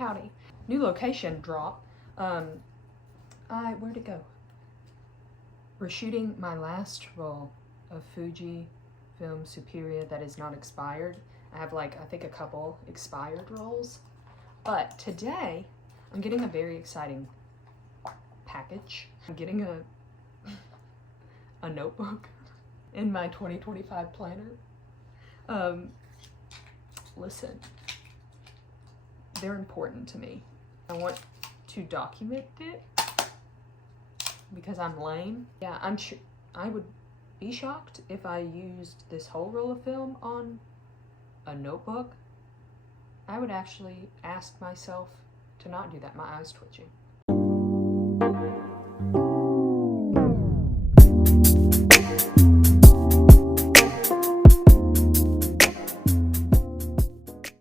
Howdy. New location drop. Where'd it go? We're shooting my last roll of fujifilm superia that is not expired. I have I think a couple expired rolls. But today, I'm getting a very exciting package. I'm getting a notebook in my 2025 planner. Listen, they're important to me. I want to document it because I'm lame. Yeah, I would be shocked if I used this whole roll of film on a notebook. I would actually ask myself to not do that. My eye's twitching.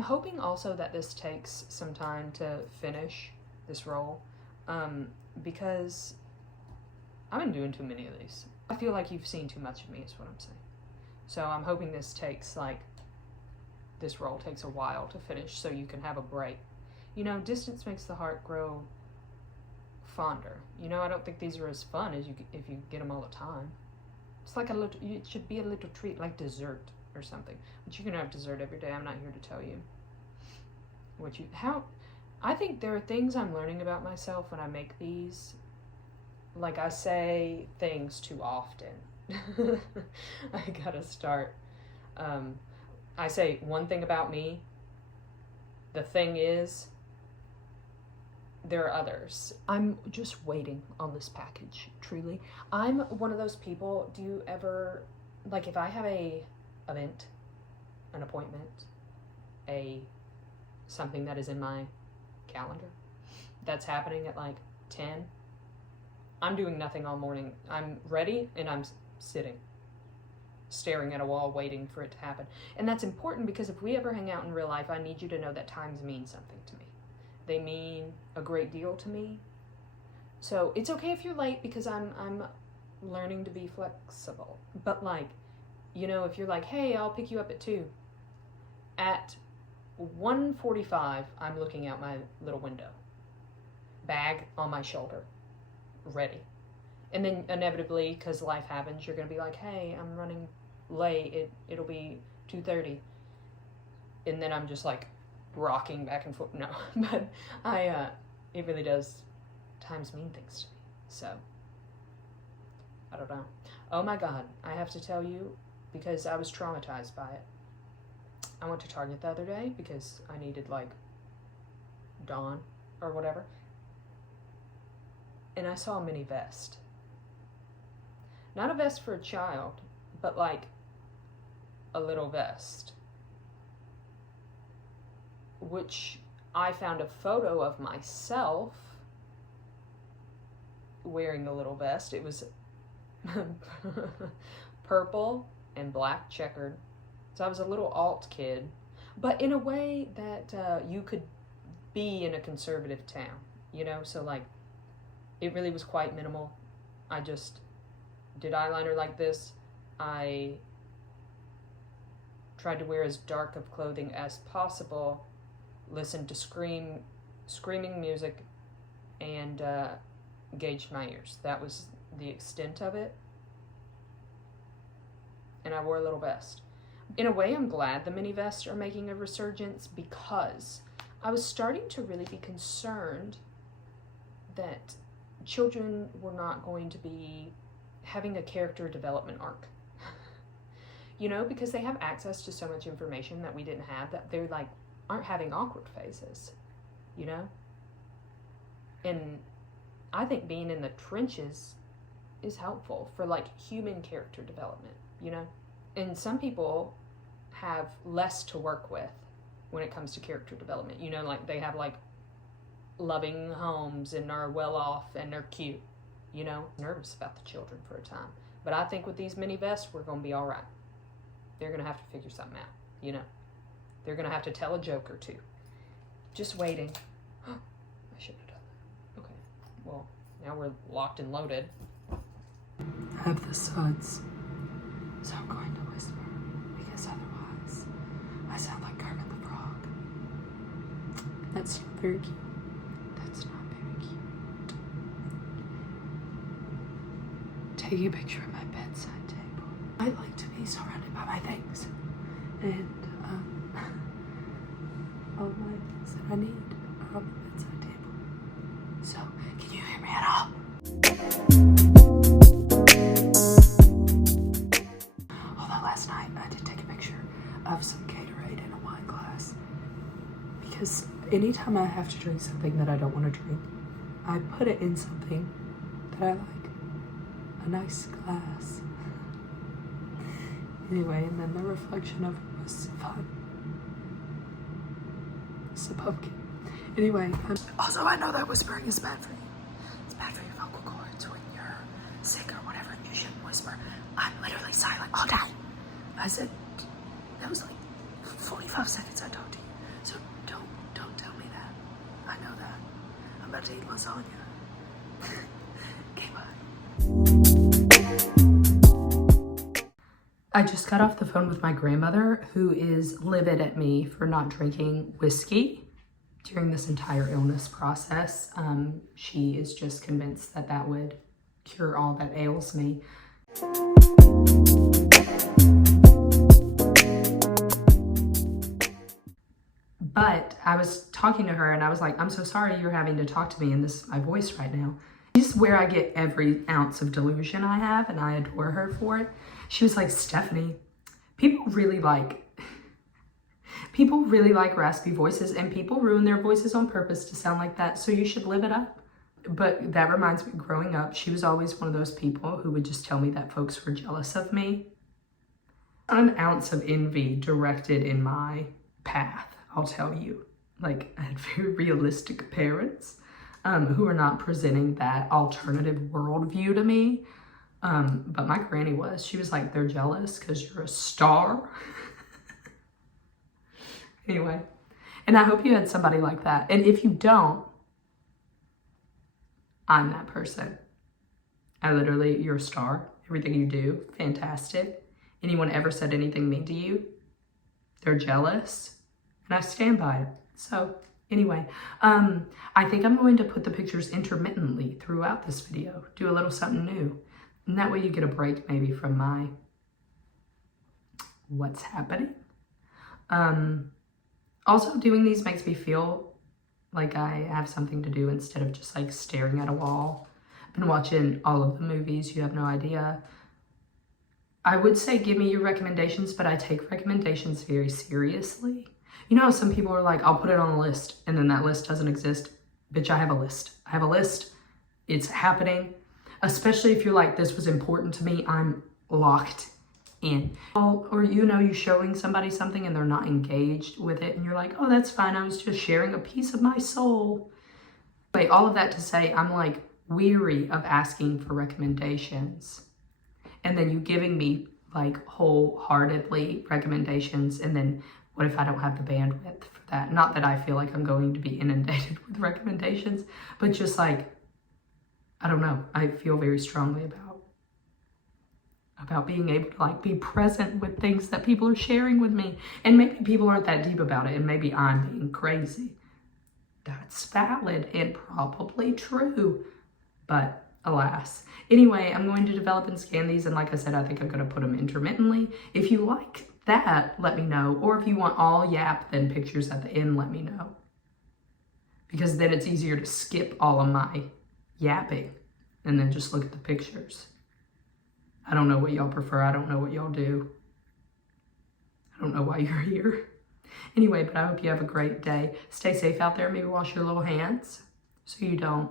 Hoping also that this takes some time to finish this roll, because I've been doing too many of these. I feel like you've seen too much of me is what I'm saying. So I'm hoping this takes this roll takes a while to finish so you can have a break. You know, distance makes the heart grow fonder. You know, I don't think these are as fun as if you get them all the time. It's like it should be a little treat, like dessert or something. But you can have dessert every day. I'm not here to tell you I think there are things I'm learning about myself when I make these. Like, I say things too often. I gotta start. I say one thing about me. The thing is, there are others. I'm just waiting on this package, truly. I'm one of those people, do you ever, if I have a event, an appointment, something that is in my calendar that's happening at 10, I'm doing nothing all morning. I'm ready and I'm sitting, staring at a wall, waiting for it to happen. And that's important because if we ever hang out in real life, I need you to know that times mean something to me. They mean a great deal to me. So it's okay if you're late because I'm learning to be flexible. But if you're hey, I'll pick you up at 2. At 1:45, I'm looking out my little window. Bag on my shoulder. Ready. And then inevitably, because life happens, you're going to be hey, I'm running late. It'll be 2:30. And then I'm just rocking back and forth. No, but it really does. Times mean things to me. So, I don't know. Oh my God, I have to tell you, because I was traumatized by it. I went to Target the other day because I needed Dawn or whatever. And I saw a mini vest. Not a vest for a child, but a little vest. Which I found a photo of myself wearing the little vest. It was purple and black checkered. So I was a little alt kid, but in a way that you could be in a conservative town, So it really was quite minimal. I just did eyeliner like this. I tried to wear as dark of clothing as possible, listened to screaming music, and gauged my ears. That was the extent of it. And I wore a little vest. In a way, I'm glad the mini vests are making a resurgence because I was starting to really be concerned that children were not going to be having a character development arc. Because they have access to so much information that we didn't have, that they're aren't having awkward phases, And I think being in the trenches is helpful for human character development, And some people have less to work with when it comes to character development. They have loving homes and are well off and they're cute, Nervous about the children for a time. But I think with these mini vests, we're going to be all right. They're going to have to figure something out, They're going to have to tell a joke or two. Just waiting. I shouldn't have done that. Okay. Well, now we're locked and loaded. I have the suds. So I'm going to whisper, because otherwise I sound like Kermit the Frog. That's not very cute. That's not very cute. Taking a picture of my bedside table. I like to be surrounded by my things. And all my things that I need are on my bedside table. So, can you hear me at all? Although last night I did take a picture of some Gatorade in a wine glass. Because anytime I have to drink something that I don't want to drink, I put it in something that I like. A nice glass. Anyway, and then the reflection of it was fun. It's a pumpkin. Anyway, also I know that whispering is bad for you. It's bad for your vocal cords when you're sick or whatever. You shouldn't whisper. I'm literally silent all day. I said, that was like 45 seconds I talked to you. So don't tell me that. I know that. I'm about to eat lasagna. Okay, bye. I just got off the phone with my grandmother, who is livid at me for not drinking whiskey during this entire illness process. She is just convinced that that would cure all that ails me. But I was talking to her and I was like, I'm so sorry you're having to talk to me and this is my voice right now. This is where I get every ounce of delusion I have, and I adore her for it. She was like, Stephanie, people really like raspy voices, and people ruin their voices on purpose to sound like that, so you should live it up. But that reminds me, growing up, she was always one of those people who would just tell me that folks were jealous of me. An ounce of envy directed in my path, I'll tell you. Like, I had very realistic parents who are not presenting that alternative worldview to me. But my granny was. She was like, they're jealous because you're a star. Anyway, and I hope you had somebody like that. And if you don't, I'm that person. You're a star. Everything you do, fantastic. Anyone ever said anything mean to you, they're jealous. And I stand by it. So anyway, I think I'm going to put the pictures intermittently throughout this video. Do a little something new. And that way you get a break maybe from my what's happening. Also, doing these makes me feel like I have something to do instead of just like staring at a wall. I've been watching all of the movies, you have no idea. I would say give me your recommendations, but I take recommendations very seriously. You know, some people are like, I'll put it on a list, and then that list doesn't exist. Bitch, I have a list. I have a list. It's happening. Especially if you're like, this was important to me, I'm locked in. Or you know, you're showing somebody something and they're not engaged with it, and you're like, oh, that's fine. I was just sharing a piece of my soul. But all of that to say, I'm like weary of asking for recommendations. And then you giving me like wholeheartedly recommendations, and then what if I don't have the bandwidth for that? Not that I feel like I'm going to be inundated with recommendations, but just like, I don't know. I feel very strongly about being able to like be present with things that people are sharing with me. And maybe people aren't that deep about it, and maybe I'm being crazy. That's valid and probably true, but alas. Anyway, I'm going to develop and scan these, and like I said, I think I'm going to put them intermittently. If you like that, let me know. Or if you want all yap, then pictures at the end, let me know. Because then it's easier to skip all of my yapping and then just look at the pictures. I don't know what y'all prefer. I don't know what y'all do. I don't know why you're here. Anyway, but I hope you have a great day. Stay safe out there. Maybe wash your little hands so you don't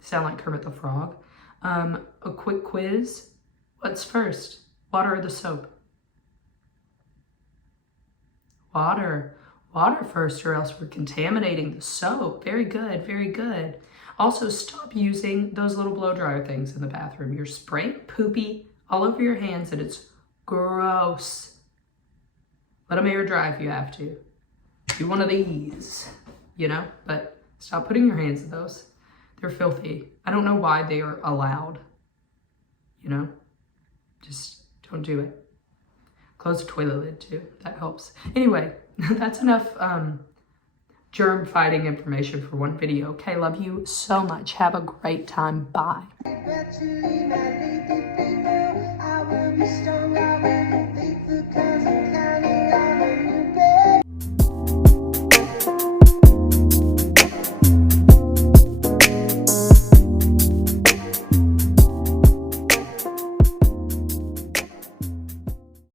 sound like Kermit the Frog. A quick quiz. What's first? Water or the soap? Water. Water first, or else we're contaminating the soap. Very good, very good. Also, stop using those little blow dryer things in the bathroom. You're spraying poopy all over your hands, and it's gross. Let them air dry if you have to. Do one of these, you know, but stop putting your hands in those. They're filthy. I don't know why they are allowed, you know, just don't do it. Close the toilet lid too, that helps. Anyway, that's enough germ fighting information for one video. Okay, love you so much. Have a great time. Bye.